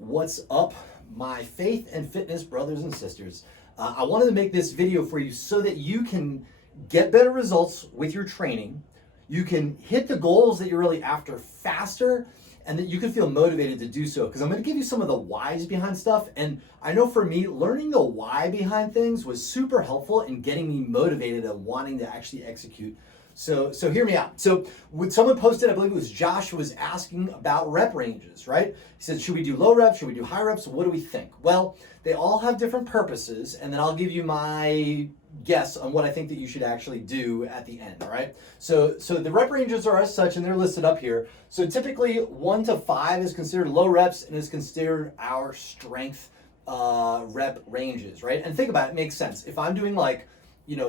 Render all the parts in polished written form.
What's up, my faith and fitness brothers and sisters? I wanted to make this video for you so that you can get better results with your training. You can hit the goals that you're really after faster, and that you can feel motivated to do so. Because I'm going to give you some of the whys behind stuff. And I know for me, learning the why behind things was super helpful in getting me motivated and wanting to actually execute. So hear me out. So when someone posted, I believe it was Josh, was asking about rep ranges, right? He said, should we do low reps? Should we do high reps? What do we think? Well, they all have different purposes, and then I'll give you my guess on what I think that you should actually do at the end, all right? So the rep ranges are as such, and they're listed up here. So typically 1 to 5 is considered low reps and is considered our strength rep ranges, right? And think about it, it makes sense. If I'm doing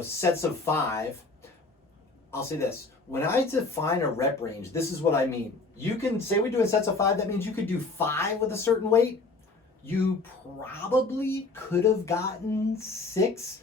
sets of 5, I'll say this. When I define a rep range, this is what I mean. You can say we're doing sets of 5, that means you could do 5 with a certain weight. You probably could have gotten 6,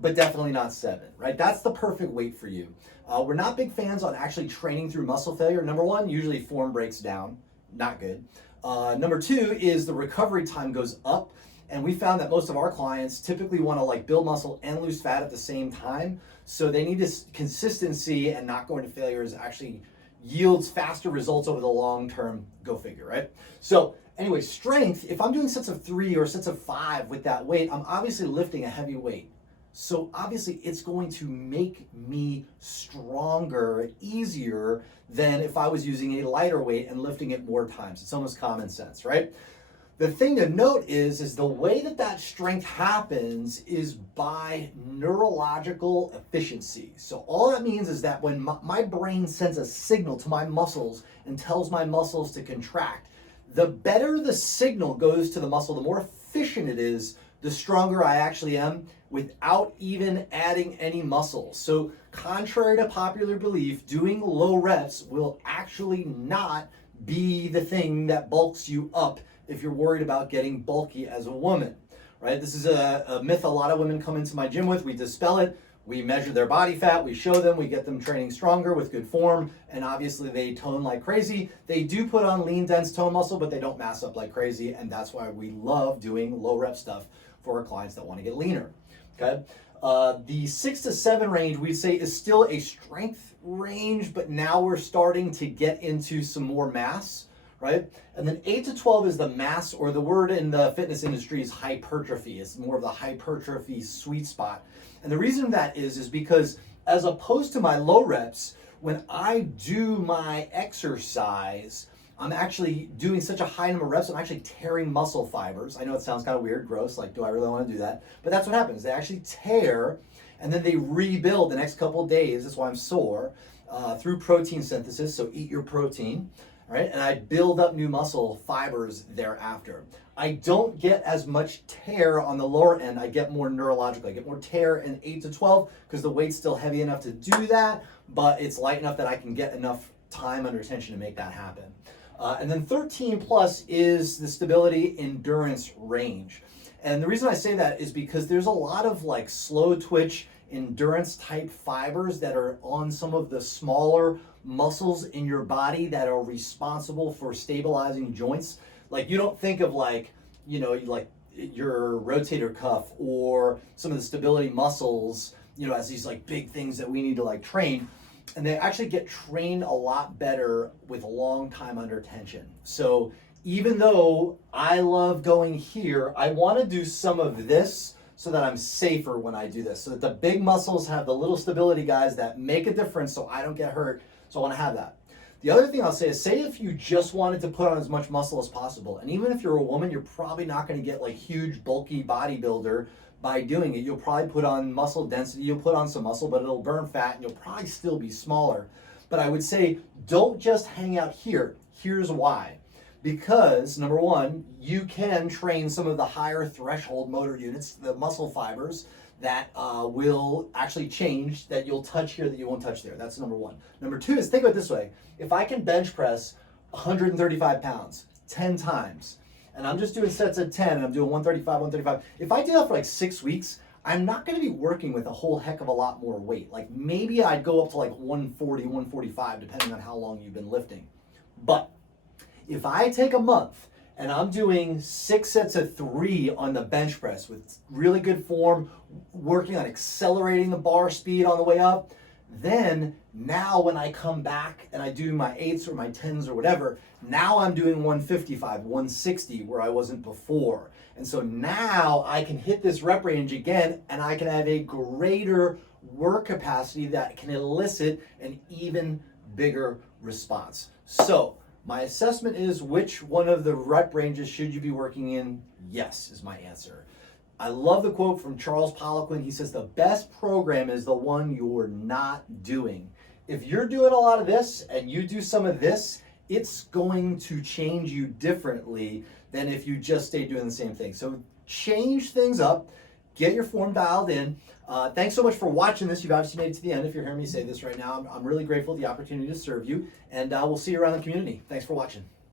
but definitely not 7, right? That's the perfect weight for you. We're not big fans on actually training through muscle failure. Number 1, usually form breaks down, not good. Number 2 is the recovery time goes up. And we found that most of our clients typically want to build muscle and lose fat at the same time. So they need this consistency, and not going to failures actually yields faster results over the long term. Go figure, right? So anyway, strength, if I'm doing sets of 3 or sets of 5 with that weight, I'm obviously lifting a heavy weight. So obviously it's going to make me stronger, easier than if I was using a lighter weight and lifting it more times. It's almost common sense, right? The thing to note is the way that strength happens is by neurological efficiency. So all that means is that when my brain sends a signal to my muscles and tells my muscles to contract, the better the signal goes to the muscle, the more efficient it is, the stronger I actually am without even adding any muscle. So contrary to popular belief, doing low reps will actually not be the thing that bulks you up if you're worried about getting bulky as a woman, right? This is a myth a lot of women come into my gym with. We dispel it. We measure their body fat. We show them. We get them training stronger with good form. And obviously they tone like crazy. They do put on lean, dense tone muscle, but they don't mass up like crazy. And that's why we love doing low rep stuff for our clients that want to get leaner, okay? The 6 to 7 range, we'd say, is still a strength range, but now we're starting to get into some more mass, right? And then 8 to 12 is the mass, or the word in the fitness industry is hypertrophy. It's more of the hypertrophy sweet spot. And the reason that is because as opposed to my low reps, when I do my exercise, I'm actually doing such a high number of reps, I'm actually tearing muscle fibers. I know it sounds kind of weird, gross, do I really want to do that? But that's what happens. They actually tear, and then they rebuild the next couple of days. That's why I'm sore, through protein synthesis, so eat your protein. Right? And I build up new muscle fibers thereafter. I don't get as much tear on the lower end. I get more neurological. I get more tear in 8 to 12 because the weight's still heavy enough to do that, but it's light enough that I can get enough time under tension to make that happen. And then 13 plus is the stability endurance range. And the reason I say that is because there's a lot of slow twitch endurance type fibers that are on some of the smaller muscles in your body that are responsible for stabilizing joints. You don't think of your rotator cuff or some of the stability muscles, as these big things that we need to train. And they actually get trained a lot better with a long time under tension. So even though I love going here, I want to do some of this so that I'm safer when I do this, so that the big muscles have the little stability guys that make a difference so I don't get hurt. So I want to have that. The other thing I'll say is, say if you just wanted to put on as much muscle as possible, and even if you're a woman, you're probably not going to get huge, bulky bodybuilder by doing it. You'll probably put on muscle density, you'll put on some muscle, but it'll burn fat, and you'll probably still be smaller. But I would say, don't just hang out here. Here's why. Because, number 1, you can train some of the higher threshold motor units, the muscle fibers, that will actually change, that you'll touch here that you won't touch there. That's number 1. Number 2 is, think of it this way. If I can bench press 135 pounds 10 times, and I'm just doing sets of 10, and I'm doing 135, if I do that for 6 weeks, I'm not going to be working with a whole heck of a lot more weight. Maybe I'd go up to 140, 145, depending on how long you've been lifting. But if I take a month and I'm doing 6 sets of 3 on the bench press with really good form, working on accelerating the bar speed on the way up, then now when I come back and I do my 8s or my 10s or whatever, now I'm doing 155, 160 where I wasn't before. And so now I can hit this rep range again and I can have a greater work capacity that can elicit an even bigger response. So my assessment is, which one of the rep ranges should you be working in? Yes, is my answer. I love the quote from Charles Poliquin. He says, the best program is the one you're not doing. If you're doing a lot of this and you do some of this, it's going to change you differently than if you just stay doing the same thing. So change things up, get your form dialed in. Thanks so much for watching this. You've obviously made it to the end. If you're hearing me say this right now, I'm really grateful for the opportunity to serve you, and we'll see you around the community. Thanks for watching.